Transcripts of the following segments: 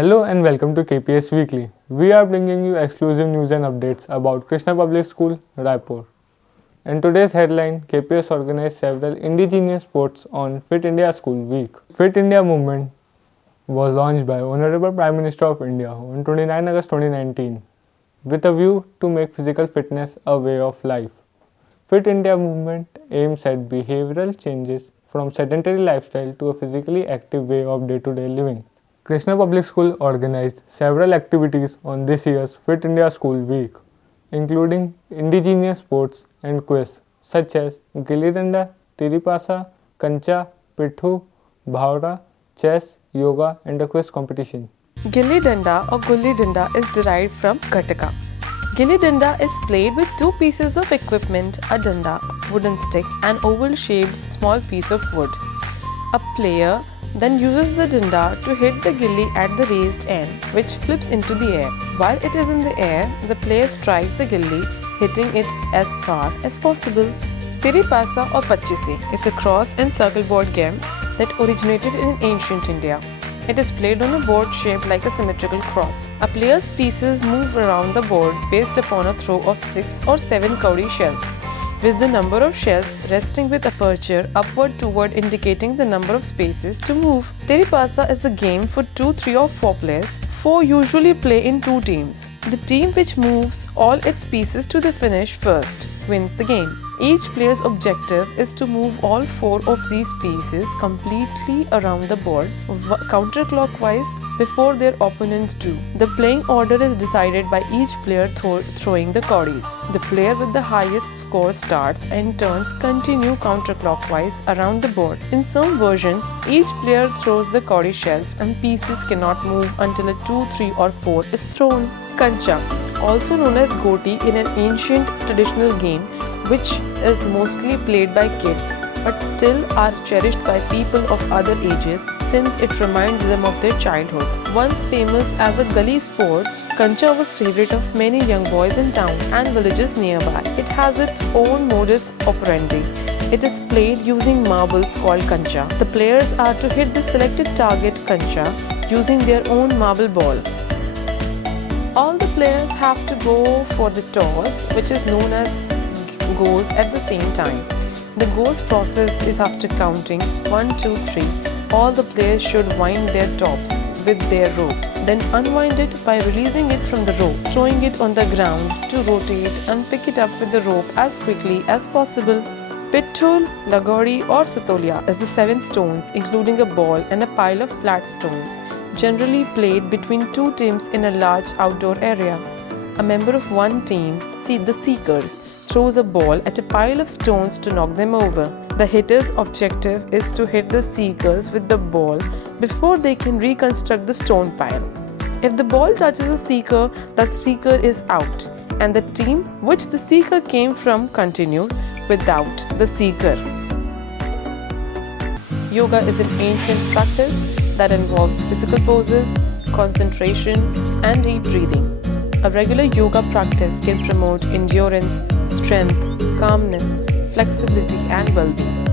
Hello and welcome to KPS Weekly. We are bringing you exclusive news and updates about Krishna Public School, Raipur. In today's headline, KPS organized several indigenous sports on Fit India School Week. Fit India movement was launched by Honorable Prime Minister of India on 29 August 2019 with a view to make physical fitness a way of life. Fit India movement aims at behavioral changes from sedentary lifestyle to a physically active way of day-to-day living. Krishna Public School organized several activities on this year's Fit India School Week, including indigenous sports and quiz such as Gilli Danda, Tiripasa, Kancha, Pithu, Bhaura, chess, yoga and a quiz competition. Gilli Danda or Gulli Danda is derived from Ghataka. Gilli Danda is played with two pieces of equipment, a danda, wooden stick and oval-shaped small piece of wood. A player then uses the danda to hit the gilli at the raised end, which flips into the air. While it is in the air, the player strikes the gilli, hitting it as far as possible. Tiripasa or Pachisi is a cross and circle board game that originated in ancient India. It is played on a board shaped like a symmetrical cross. A player's pieces move around the board based upon a throw of 6 or 7 cowrie shells, with the number of shells resting with aperture upward toward indicating the number of spaces to move. Tiripasa is a game for 2, 3 or 4 players. 4 usually play in 2 teams. The team which moves all its pieces to the finish first wins the game. Each player's objective is to move all 4 of these pieces completely around the board counterclockwise before their opponents do. The playing order is decided by each player throwing the cowries. The player with the highest score starts and turns continue counterclockwise around the board. In some versions, each player throws the cowrie shells and pieces cannot move until a 2, 3 or 4 is thrown. Kancha, also known as goti in an ancient traditional game which is mostly played by kids but still are cherished by people of other ages since it reminds them of their childhood. Once famous as a gully sport, Kancha was favorite of many young boys in town and villages nearby. It has its own modus operandi. It is played using marbles called Kancha. The players are to hit the selected target Kancha using their own marble ball. All the players have to go for the toss, which is known as goes at the same time. The goes process is after counting 1, 2, 3. All the players should wind their tops with their ropes, then unwind it by releasing it from the rope, throwing it on the ground to rotate and pick it up with the rope as quickly as possible. Pithu, Lagori or Satolia is the 7 stones including a ball and a pile of flat stones, generally played between 2 teams in a large outdoor area. A member of one team, the Seekers, throws a ball at a pile of stones to knock them over. The hitter's objective is to hit the Seekers with the ball before they can reconstruct the stone pile. If the ball touches a Seeker, that Seeker is out, and the team which the Seeker came from continues without the Seeker. Yoga is an ancient practice that involves physical poses, concentration, and deep breathing. A regular yoga practice can promote endurance, strength, calmness, flexibility, and well-being.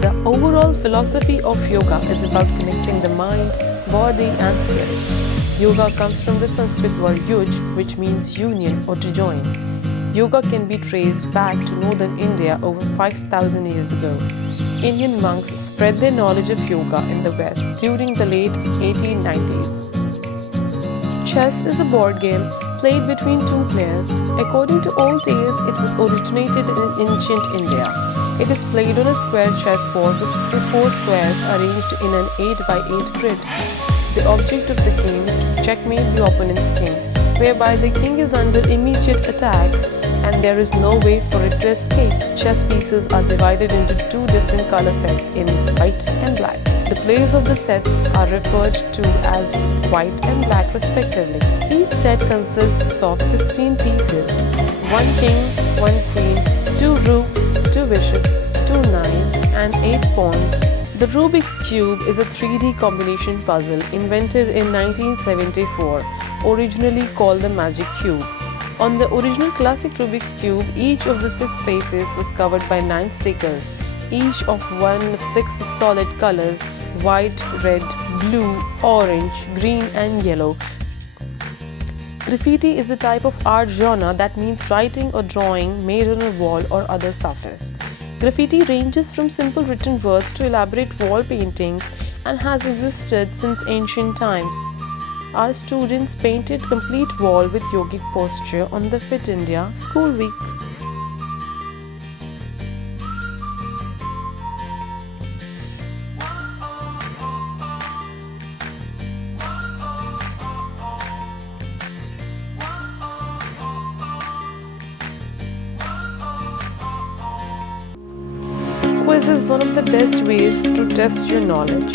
The overall philosophy of yoga is about connecting the mind, body, and spirit. Yoga comes from the Sanskrit word yuj, which means union or to join. Yoga can be traced back to northern India over 5,000 years ago. Indian monks spread their knowledge of yoga in the West during the late 1890s. Chess is a board game played between 2 players. According to old tales, it was originated in ancient India. It is played on a square chessboard with 64 squares arranged in an 8x8 grid. The object of the game is to checkmate the opponent's king, whereby the king is under immediate attack and there is no way for it to escape. Chess pieces are divided into 2 different color sets in white and black. The players of the sets are referred to as white and black respectively. Each set consists of 16 pieces, 1 king, 1 queen, 2 rooks, 2 bishops, 2 knights and 8 pawns. The Rubik's Cube is a 3D combination puzzle invented in 1974, originally called the Magic Cube. On the original classic Rubik's Cube, each of the 6 faces was covered by 9 stickers, each of one of 6 solid colors: white, red, blue, orange, green, and yellow. Graffiti is the type of art genre that means writing or drawing made on a wall or other surface. Graffiti ranges from simple written words to elaborate wall paintings and has existed since ancient times. Our students painted complete wall with yogic posture on the Fit India School Week. Quiz is one of the best ways to test your knowledge.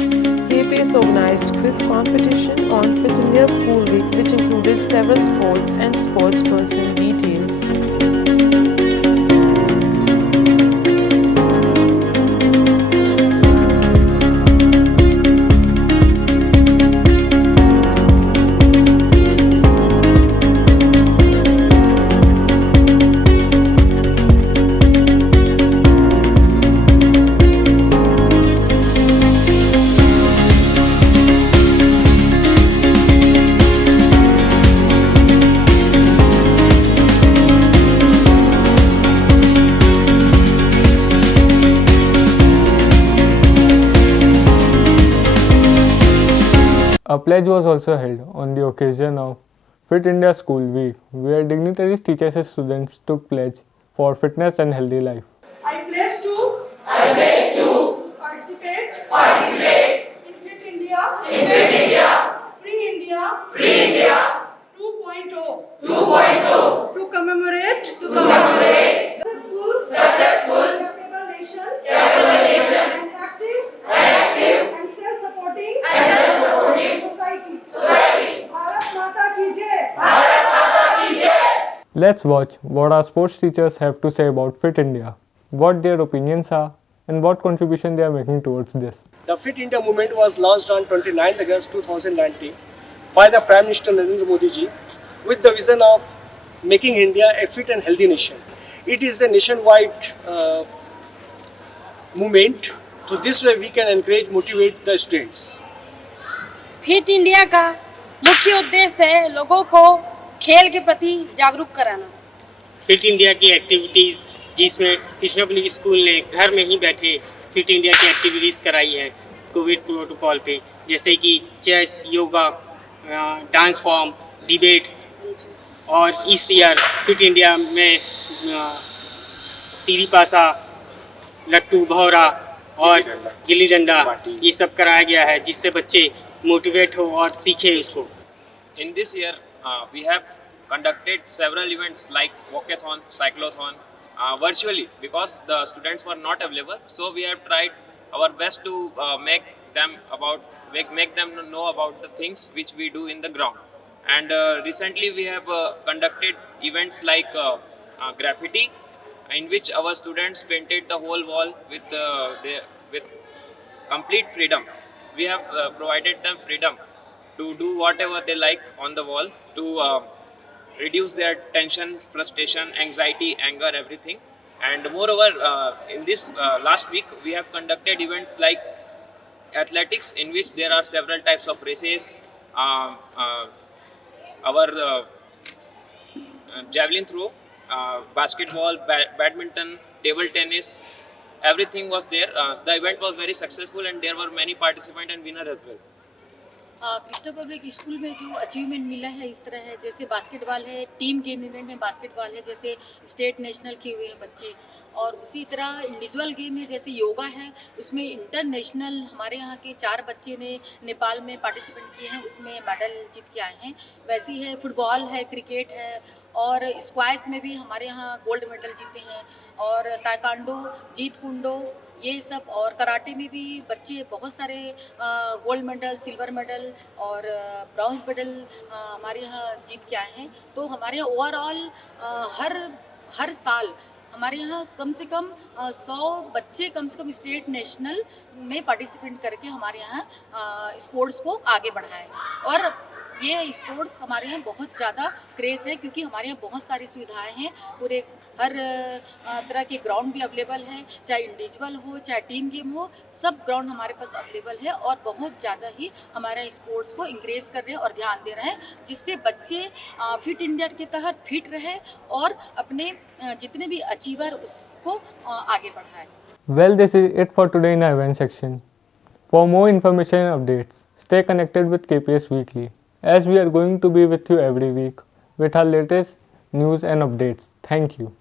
KPS organized quiz competition on Fit India School Week, which included several sports and sports person details. A pledge was also held on the occasion of Fit India School Week, where dignitaries, teachers and students took pledge for fitness and healthy life. I pledge to participate in Fit India, Free India 2.0 to commemorate successful capable nation and active and self-supporting society. Bharat Mata ki jai. Let's watch what our sports teachers have to say about Fit India, what their opinions are, and what contribution they are making towards this. The Fit India movement was launched on 29th August 2019 by the Prime Minister Narendra Modi ji with the vision of making India a fit and healthy nation. It is a nationwide movement, so this way we can encourage, motivate the students. Fit India का मुख्य उद्देश्य है लोगों को खेल के प्रति जागरूक कराना। फिट इंडिया की एक्टिविटीज़ जिसमें कृष्णा पब्लिक स्कूल ने घर में ही बैठे फिट इंडिया की एक्टिविटीज़ कराई है कोविड प्रोटोकॉल पे, जैसे कि chess, yoga, dance form, debate, और इस ईयर फिट इंडिया में तिरिपासा, लट्टू, भौरा और गिल्ली डंडा ये सब कराया गया है, जिससे बच्चे मोटिवेट हो और सीखे उसको। In this year, we have conducted several events like walkathon, cyclothon, virtually because the students were not available. So we have tried our best to make them know about the things which we do in the ground. And recently we have conducted events like graffiti, in which our students painted the whole wall with complete freedom. We have provided them freedom to do whatever they like on the wall to reduce their tension, frustration, anxiety, anger, everything. And moreover, in this last week, we have conducted events like athletics, in which there are several types of races. Our javelin throw, basketball, badminton, table tennis, everything was there. The event was very successful and there were many participants and winners as well. Krishna public school में जो achievement मिला है इस तरह है, जैसे basketball है, team game event में बास्केटबॉल है, जैसे स्टेट नेशनल किए हुए हैं बच्चे, और उसी तरह इंडिविजुअल गेम है जैसे योगा है, उसमें इंटरनेशनल हमारे यहाँ के 4 बच्चे ने नेपाल में पार्टिसिपेट किए हैं, उसमें मेडल जीत के आए हैं। वैसे ही है फुटबॉल है, क्रिकेट है, और स्क्वैश में भी हमारे यहाँ गोल्ड मेडल जीते हैं, और ताइक्वांडो, जीत कुंडो, ये सब, और कराटे में भी बच्चे बहुत सारे गोल्ड मेडल, सिल्वर मेडल और ब्रॉन्ज मेडल हमारे यहाँ जीत के आए हैं। तो हमारे यहाँ ओवरऑल हर साल हमारे यहाँ कम से कम 100 बच्चे कम से कम स्टेट नेशनल में पार्टिसिपेट करके हमारे यहाँ स्पोर्ट्स को आगे बढ़ाएं। और ये स्पोर्ट्स हमारे यहाँ बहुत ज़्यादा क्रेज़ है, क्योंकि हमारे यहाँ बहुत सारी सुविधाएं हैं। पूरे हर तरह के ग्राउंड भी अवेलेबल है, चाहे इंडिविजुअल हो चाहे टीम गेम हो, सब ग्राउंड हमारे पास अवेलेबल है। और बहुत ज़्यादा ही हमारे स्पोर्ट्स को इंक्रेज कर रहे हैं और ध्यान दे रहे हैं, जिससे बच्चे फिट इंडिया के तहत फिट रहे और अपने जितने भी अचीवर उसको आगे बढ़ाए। Well, this is it for today in our event section. For more information and updates, stay connected with KPS Weekly, as we are going to be with you every week with our latest news and updates. Thank you.